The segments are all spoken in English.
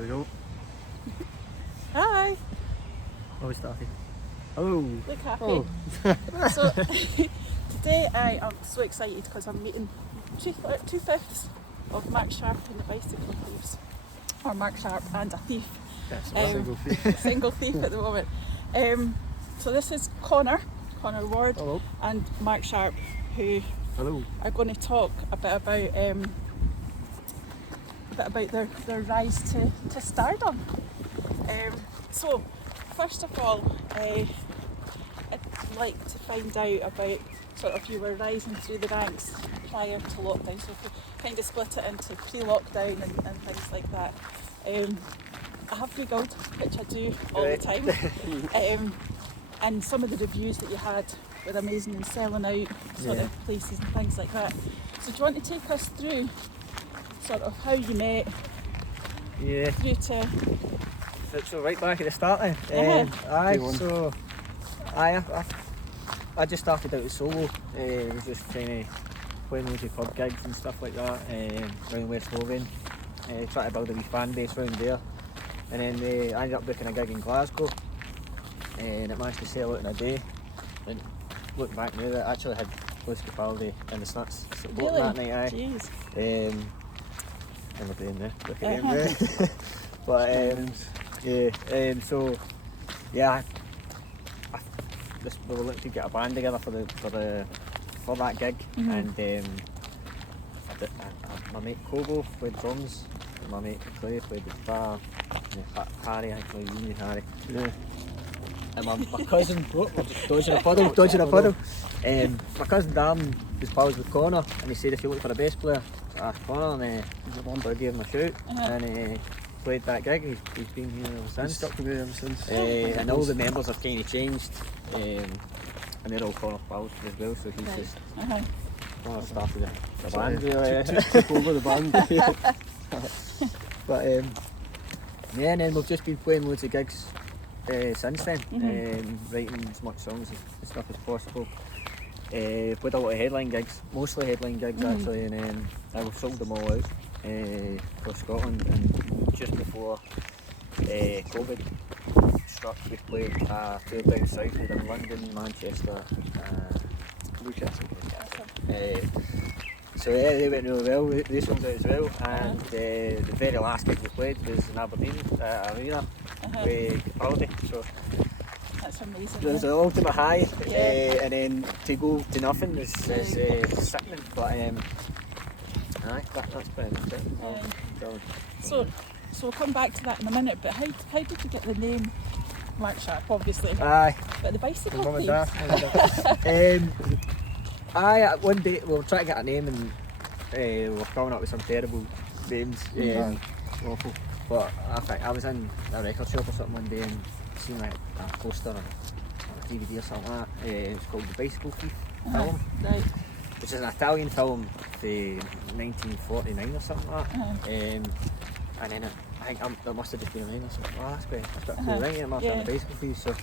There we go. Hi. Oh, we started. Hello. Look happy. Oh. So today I am so excited because I'm meeting two-fifths of Mark Sharp and the Bicycle Thieves. Or Mark Sharp and a thief. Yes, a single thief. Single thief at the moment. So this is Conor Ward. Hello. And Mark Sharp, who Hello. are going to talk a bit about their rise to stardom. So first of all, I'd like to find out about sort of you were rising through the ranks prior to lockdown, so if we kind of split it into pre-lockdown and things like that. I have Googled, which I do all the time, and some of the reviews that you had were amazing and selling out sort of places and things like that. So do you want to take us through sort of how you met through to... So right back at the start then. So I just started out as solo. Was just kind of playing loads of pub gigs and stuff like that around West Lothian. Trying to build a wee fan base around there. And then I ended up booking a gig in Glasgow, and it managed to sell out in a day. And looking back now, that actually had Luis Capaldi and the Snuts supporting that night. Aye. Jeez. And we're playing there. Look at them there. But so yeah, we were looking to get a band together for that gig, and my mate Kobo played drums, and my mate Clay played the guitar, and Harry, I think Union Harry. Yeah. And my cousin, we're just dodging a puddle. My cousin Dan was pals with Conor, and he said if you look for a bass player, ask Conor, and I gave him a shout, and played that gig. He's been here ever since. He's stuck with me ever since. And all the members have kind of changed, and they're all Conor pals as well, so he's just started the band really. Took over the band. But and then we've just been playing loads of gigs since then, writing as much songs and stuff as possible. Played a lot of headline gigs, mostly headline gigs actually, and I've sold them all out for Scotland. And just before COVID struck, we played a tour down south, we done London, Manchester, Newcastle. So they went really well, they sold out as well, and the very last gig we played was in Aberdeen Arena with Capaldi. So that's amazing. it was an ultimate high, and then to go to nothing is sickening, but that's pretty much it. So we'll come back to that in a minute, but how did you get the name Mark Sharp, obviously? Aye. But the Bicycle Mum and Thieves? Dad. One day we were trying to get a name, and we were coming up with some terrible names. Awful. But I think I was in a record shop or something one day and seen like a poster or a DVD or something like that. It's called The Bicycle Thief film, Right. which is an Italian film from 1949 or something like that. And then I think there must have just been a name or something. Oh, that's quite a cool ring, it must have The Bicycle Thief. So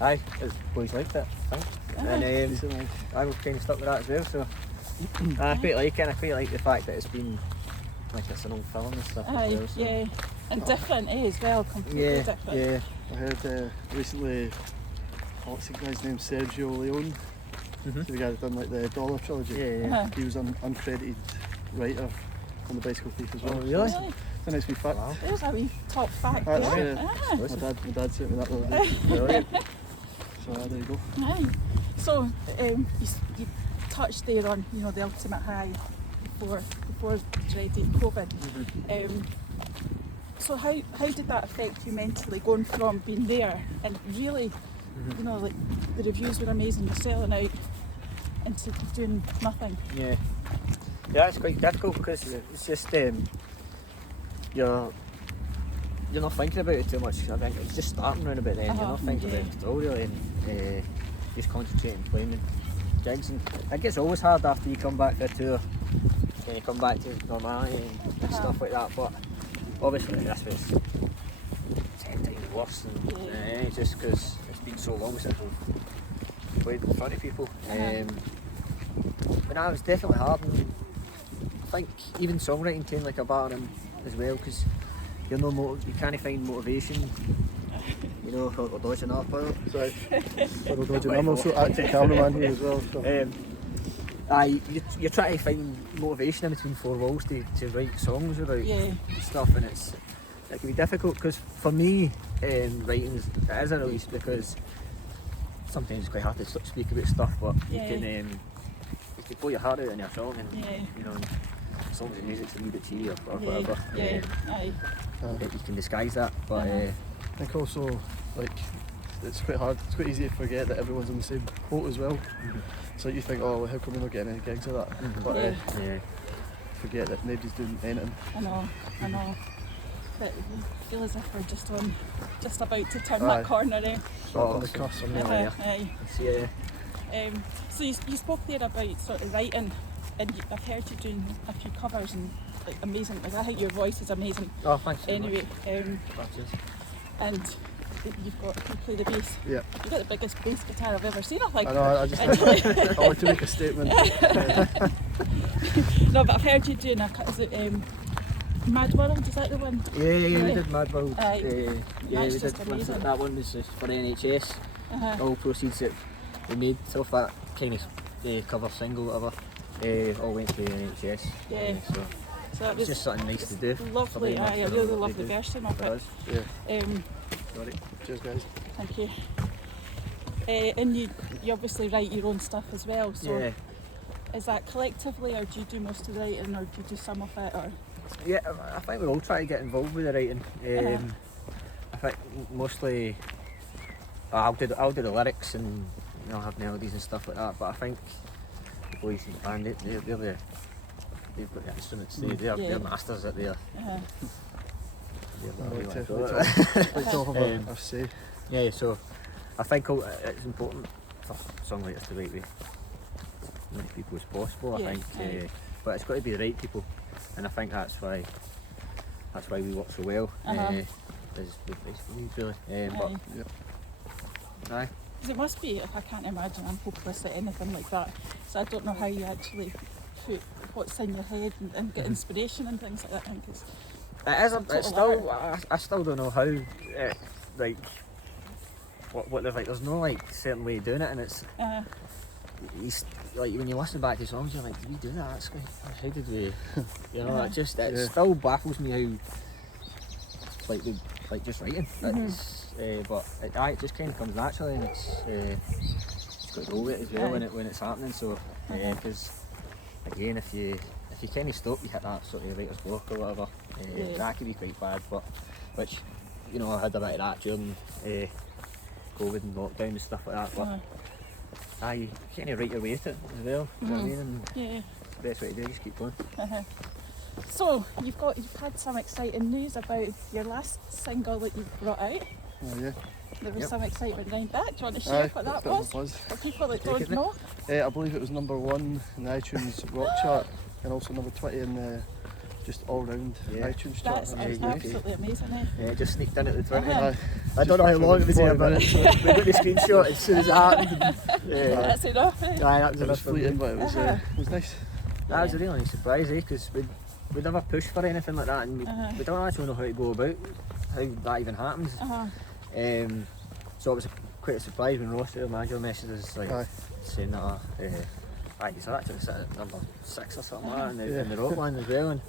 aye, the boys liked it, I think. And I was kind of stuck with that as well, so I quite like it, and I quite like the fact that it's been like it's an old film and stuff as well. So. And different as well, completely different. Yeah, I heard recently, what's the guy's name, Sergio Leone, the guy that done like the Dollar trilogy. He was an uncredited writer on The Bicycle Thief as well. Oh, really? It's a nice wee fact. Wow. There's a wee top fact That's there. My dad sent me that the other day. Brilliant. So there you go. Aye. So you touched there on the ultimate high before dreading COVID. So how did that affect you mentally, going from being there and really like the reviews were amazing, you're selling out, into doing nothing? Yeah, it's quite difficult because it's just you're not thinking about it too much. I think it's just starting around about then. You're not thinking about it at all really, and just concentrating playing gigs. And I think it's always hard after you come back for a tour and you come back to normality and stuff like that. But obviously this was 10 times worse, and just because it's been so long since we've played in front of people. But no, it was definitely hard. And I think even songwriting came like a battering as well, because you're no you can't find motivation. You know, for dodging up. Sorry. I'm also acting cameraman here as well. So. You're trying to find motivation in between four walls to write songs about stuff, and it can be difficult because for me, writing it is a release because sometimes it's quite hard to speak about stuff, but you can pour your heart out in your song, and you know, as long as the music's a wee bit cheery or whatever, you can disguise that. But I think also like it's quite hard. It's quite easy to forget that everyone's in the same boat as well. So you think, oh, well, how come we're not getting any gigs of that? But forget that nobody's doing anything. I know. But I feel as if we're just about to turn that corner. On the cusp. So you spoke there about sort of writing, and I've heard you doing a few covers and like amazing. Like I think your voice is amazing. Oh, thanks. Anyway, and you've got you play the bass. Yeah. You've got the biggest bass guitar I've ever seen. I think. I know. I like to make a statement. No, but I've heard you doing is it Mad World? Is that the one? Yeah, we did Mad World. We did one. That one was for the NHS. All proceeds that we made off that kind of cover single, whatever, all went to the NHS. Yeah. So it was just something nice to do. Lovely. I really love the version of it. Sorry. Cheers, guys. Thank you. And you obviously write your own stuff as well. So is that collectively, or do you do most of the writing, or do you do some of it, or? Yeah, I think we all try to get involved with the writing. I think mostly I'll do the lyrics and have melodies and stuff like that. But I think the boys in the band, they've got the instruments. They're masters at their. Yeah, so I think it's important for songwriters to write with as many people as possible. I think, but it's got to be the right people, and I think that's why we work so well. Is for me really. Because it must be. I can't imagine I'm hopeless at anything like that. So I don't know how you actually put what's in your head and get inspiration and things like that. I think I still don't know how, like, what they're like. There's no like certain way of doing it, and it's like when you listen back to songs, you're like, did we do that? Actually? How did we? You know, it still baffles me how like just writing. But it just kind of comes naturally, and it's got to go with it as well when it's happening. So because again, if you kind of stop, you hit that sort of writer's block or whatever. That can be quite bad, but which I had a bit of that during COVID and lockdown and stuff like that. But you kind of write your way to it as well. You know what I mean? And the best way to do it, just keep going. So you've had some exciting news about your last single that you brought out. Oh yeah. There was some excitement behind that. Do you want to share what that was? For people that don't know. I believe it was number 1 in the iTunes rock chart, and also number 20 in the just all round iTunes chart. That's absolutely amazing. Yeah, just sneaked in at the 20. I don't know how long it was here, but we got the screenshot as soon as it happened. That's enough. That was enough fleeting, but it was nice. That was a really nice surprise, because we'd never pushed for anything like that, and we don't actually know how to go about how that even happens. So it was quite a surprise when Ross, the manager, messaged us saying that he's actually sitting at number 6 or something like that in the rock line as well. And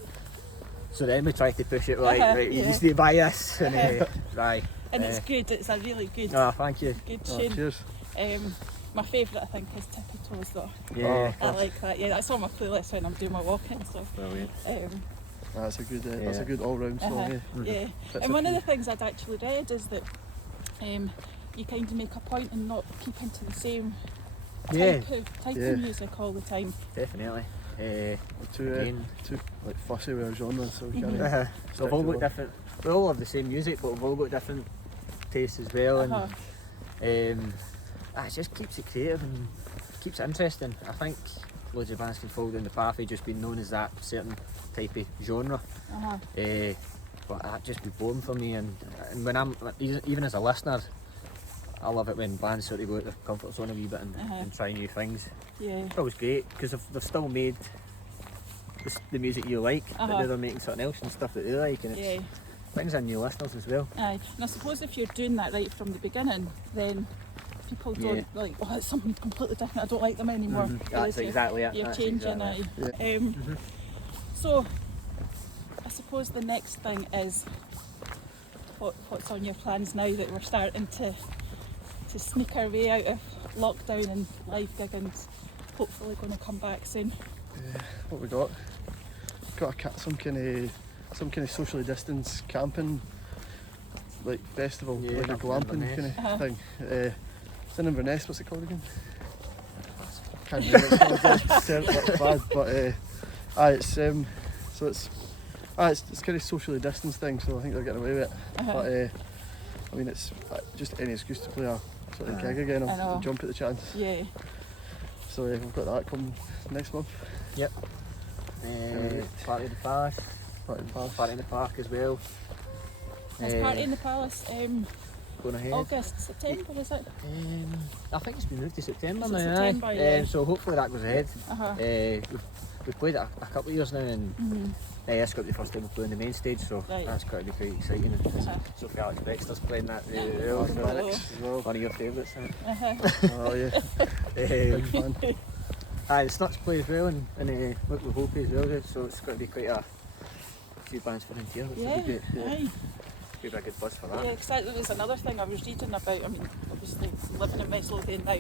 so then we tried to push it you just need to buy this, and and it's good. It's a really good. Thank you. Good tune. Cheers. My favourite, I think, is Tippy Toes though. Yeah, I like that. Yeah, that's on my playlist when I'm doing my walking. So brilliant. That's a good all-round song. Yeah. And one of the things I'd actually read is that you kind of make a point in not keeping to the same type of music all the time. Definitely. Too like fussy with our genres, so we can't. So we've all got different. We all have the same music, but we've all got different tastes as well, and it just keeps it creative and keeps it interesting. I think loads of bands can fall down the path of just being known as that certain type of genre. But that just be boring for me, and when I'm even as a listener, I love it when bands sort of go out their comfort zone a wee bit and try new things. It's always great because they've still made the music you like, but they're making something else and stuff that they like, and brings in new listeners as well. Aye, and I suppose if you're doing that right from the beginning, then people don't like, oh, it's something completely different, I don't like them anymore. That's exactly it. You're That's changing, exactly aye. So, I suppose the next thing is, what's on your plans now that we're starting to sneak our way out of lockdown and live gigging's hopefully going to come back soon. What we got? Got some kind of socially distanced camping, like festival, like a glamping kind of thing. It's in Inverness. What's it called again? Can't remember. It's bad, but it's so it's kind of socially distanced thing. So I think they're getting away with it. But I mean, it's just any excuse to play a sort of gig again or jump at the chance. Yeah. So we've got that coming next month. Yep. Party in the Palace. Party in the Park as well. There's Party in the Palace. Going ahead. August, September, was it? I think it's been moved to September Is it now. September, yeah. So hopefully that goes ahead. We've played it a couple of years now, and it's got to be the first time we play on the main stage, so that's got to be quite exciting. Sophie Alex Baxter's playing that one of your favourites. Oh yeah, big fan. The Snuts play as well, and Look with Hope as well, so it's got to be quite a few bands for in here, which will be great. Aye. Be a good buzz for that. Yeah, because that was another thing I was reading about. I mean, obviously living in West Lothian now,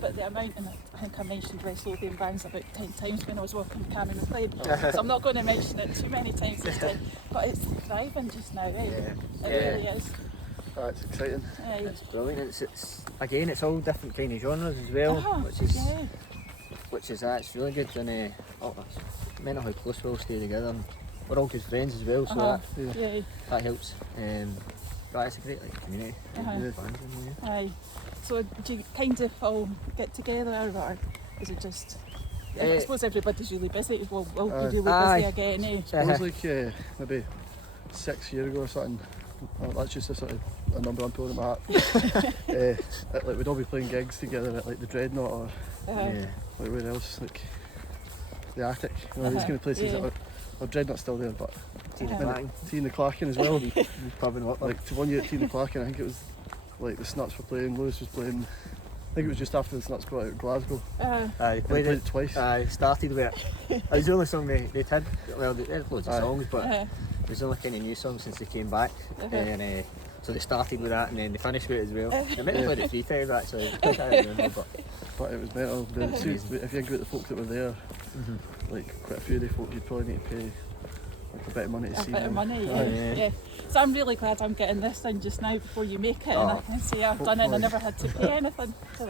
but the amount, and I think I mentioned West Lothian bands about 10 times when I was walking Cam and McLean, so I'm not going to mention it too many times today, but it's thriving just now, right? Yeah. It really is. Oh, it's exciting. Aye. It's brilliant. It's again, it's all different kind of genres as well, which is that's really good. And it's meant how close we all stay together. And we're all good friends as well, so that helps. But it's a great community. Aye. So do you kind of all get together, or is it just? I suppose everybody's really busy. We'll be really busy again. I suppose like maybe 6 years ago or something. That's just a sort of a number I'm pulling in my hat. Like we'd all be playing gigs together at like the Dreadnought or like where else, like the Attic. You know, these kind of places that are. Well, Dreadnought's still there, but Tea in the Clachan as well. Like to 1 year at Tea in the Clachan, I think it was like the Snuts were playing, Lewis was playing. I think it was just after the Snuts got out of Glasgow. They played it twice. Started with it. It was the only song they'd had. Well, they had loads of songs, but it was the only kind of new song since they came back. And so they started with that, and then they finished with it as well. They might have played it 3 times actually. I can't remember, but it was mental. If you think about the folk that were there, like quite a few of the folk, you'd probably need to pay like a bit of money to see them. A bit of money, yeah. So I'm really glad I'm getting this done just now before you make it, and I can say I've done it and I never had to pay anything for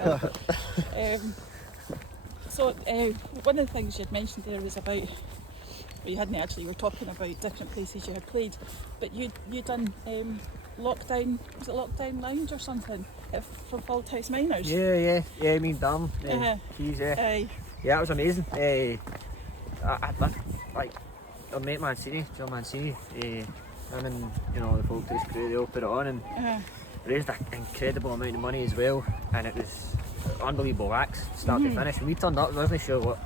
it. So one of the things you'd mentioned there was about, well, you hadn't actually, you were talking about different places you had played, but you'd done Lockdown, was it Lockdown Lounge or something from Faulthouse Miners? Yeah, me and Dan, Thieves, yeah, it was amazing. I met John Mancini, him and the Faulthouse crew, they all put it on and raised an incredible amount of money as well, and it was unbelievable acts, start to finish. When we turned up, we wasn't sure what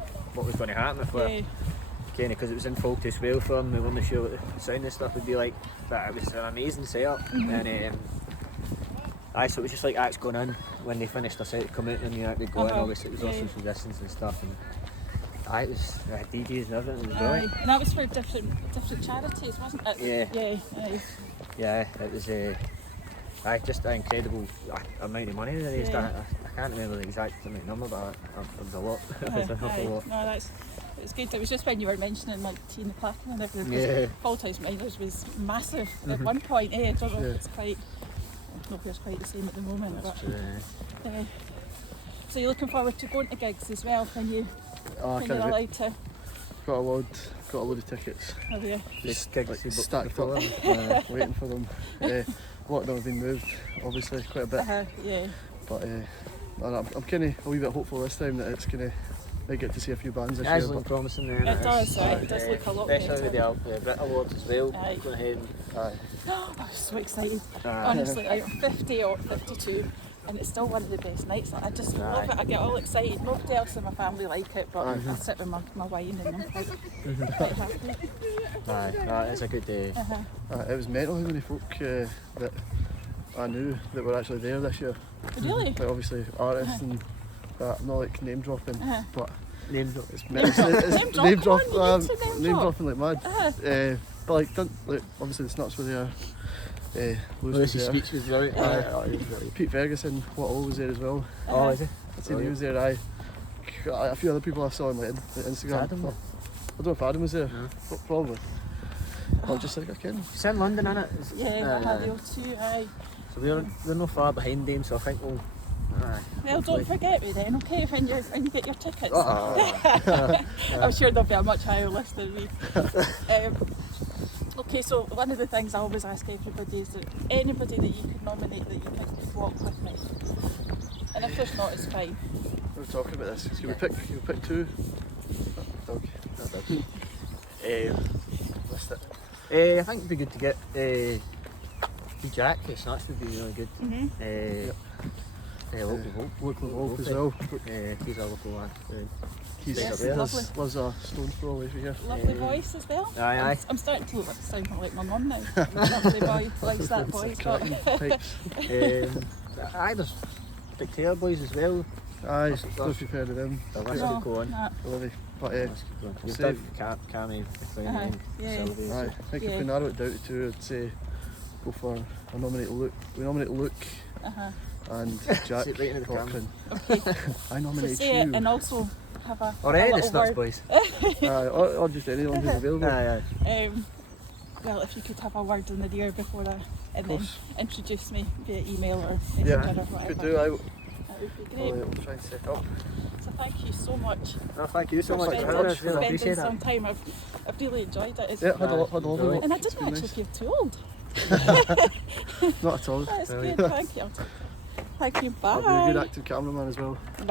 was going to happen if we're because it was in Faulthouse Wales for them, we weren't sure what the sound and stuff would be like, but it was an amazing setup. And so it was just like acts going in when they finished their set, come out and the act would go in, obviously it was all social distance and stuff, and it was DJs and everything, it was brilliant. And that was for different charities, wasn't it? Yeah, it was just an incredible amount of money they raised. I can't remember the exact number, but it was a lot. No, it's good. It was just when you were mentioning like Tea in the Clachan and everything, because Faulthouse Miners was massive at one point. I don't know if it's quite, I don't know if it's quite the same at the moment. That's but true, so you're looking forward to going to gigs as well when you're allowed to? Got a load of tickets. Oh yeah. Just stacked up, waiting for them. A lot of them have been moved, obviously, quite a bit. But I'm kind of a wee bit hopeful this time that it's going to. I get to see a few bands this year. It's looking promising there. It does look a lot better. Especially with the Brit Awards as well. Going ahead. I'm so excited. Honestly, I'm 50 or 52 and it's still one of the best nights. Like, I just love it. I get all excited. Nobody else in my family like it, but I sit with my wine and I'm quite happy. It's a good day. It was mental how many folk that I knew that were actually there this year. Really? Like obviously artists and that, not like name dropping, but Name drop. it's name dropping like mad. But like, obviously the Snuts were there. Lewis was there. Speech was right. Pete Ferguson, What was there as well. Oh, is it? I seen he was there. A few other people I saw on like Instagram. Adam? I don't know if Adam was there. Probably. I was just like, I can. It's in London, innit? Yeah, I had the O2, aye. So we're not far behind them, so I think we'll. Well, don't forget me then, okay, when you get your tickets. I'm sure there'll be a much higher list than me. Okay, so one of the things I always ask everybody is that anybody that you could nominate that you think could walk with me. And if there's not, it's fine. We were talking about this. Can we pick two? Doug. List it. I think it'd be good to get Jack. Snatch would be really good. Local Wolf as well. He's a local lad. Yes, Lives a stone's throw away from here. Lovely voice as well. Aye. I'm starting to sound like my mum now. Lovely boy, likes that voice. There's Dictator Boys as well. Aye, don't if you've heard of them. The list could go on. Really. But We've save. done Cammy, McLean, yeah. Sylvie. I think if we narrow it down to two, I'd say go for I nominate Luke. We nominate Luke and Jack Sit right into the Cochran. Okay. I So nominate say it you. and also have a Or any of the little Snuts word. Boys. Or just anyone who's available. Aye. Well, if you could have a word in the ear before and then course. introduce me via email or messenger Yeah, or whatever. could do. That would be great. We'll try and set up. So thank you so much No, thank you so for much. spending, I really spending appreciate some that. time. I've really enjoyed it. It's Yeah, had a lovely walk. and I It's didn't been actually nice. feel too old. Not at all. That's Really. good. Thank you. Thank you. Bye. I'll be a good active cameraman as well. Bye.